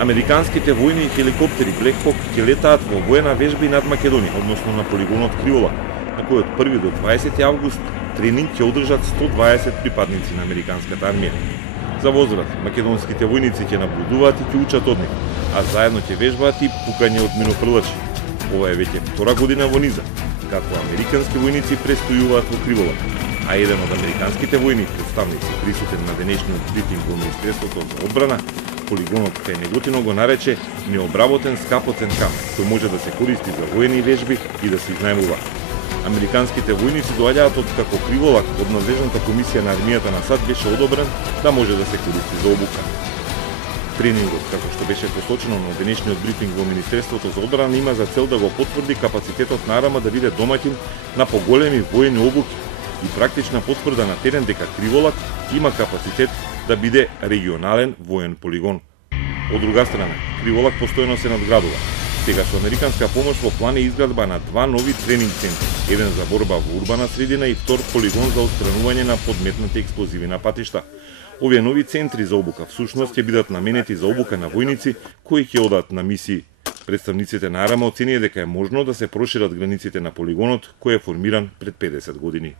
Американските војни хеликоптери Black Hawk ќе летаат во воена вежби над Македонија, односно на полигонот Криволак, на кој од 1 до 20 август тренинг ќе одржат 120 припадници на американската армија. За возврат, македонските војници ќе наблюдуваат и ќе учат од нив, а заедно ќе вежбаат и пукање од минопрелачи. Ова е веќе втора година во низа, како американски војници престојуваат во Криволак, а еден од американските војни представници присутен на денешниот брифинг во Министерството за одбрана, полигонот кај Неготино го нарече необработен скапоцен камен, кој може да се користи за воени вежби и да се изнајмува. Американските војници доаѓаат од како Криволак од надлежната комисија на армијата на САД беше одобрен да може да се користи за обука. Тренингот, како што беше посочено на денешниот брифинг во Министерството за одбрана, има за цел да го потврди капацитетот на АРМА да биде домаќин на поголеми воени обуки и практична потврда на терен дека Криволак има капацитет да биде регионален воен полигон. Од друга страна, Криволак постојано се надградува. Сега со американска помош во план е изградба на 2 нови тренинг центри, еден за борба во урбана средина и втор полигон за отстранување на подметнати експлозиви на патишта. Овие нови центри за обука всушност ќе бидат наменети за обука на војници кои ќе одат на мисии. Представниците на АРМА оценија дека е можно да се прошират границите на полигонот кој е формиран пред 50 години.